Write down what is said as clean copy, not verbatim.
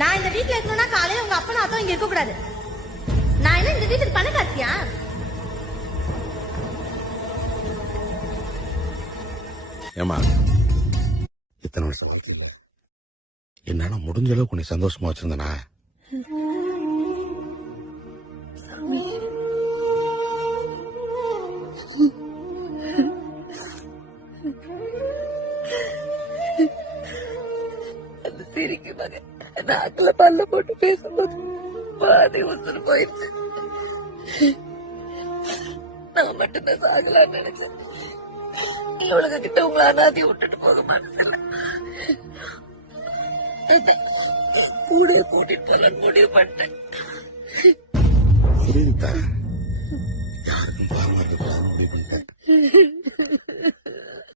நான் இந்த வீட்டுல இருக்கணும்னா காலையில உங்க அப்பா நான் இங்க இருக்க கூடாது. நான் என்ன இந்த வீட்டுக்கு பண்ண காத்தியா? ஏமா இத்தனை வருஷம் என்னால முடிஞ்ச அளவுக்கு உன்னை சந்தோஷமா வச்சிருந்தனா? அந்த சிரிக்கு மகன் நாக்குல பல்ல போட்டு பேசும்போது பாதி உசுறு போயிடுச்சு. நான் மட்டும்தான் சாகலான்னு நினைச்சேன். இவளுக கிட்ட உங்களை அனாதி விட்டுட்டு போக மனசில்ல. கூட கூட்டிட்டு போகலான்னு முடிவு பண்ணிட்டேன். யாருக்கும் பாரமா இருக்க முடிவு பண்ணிட்டேன்.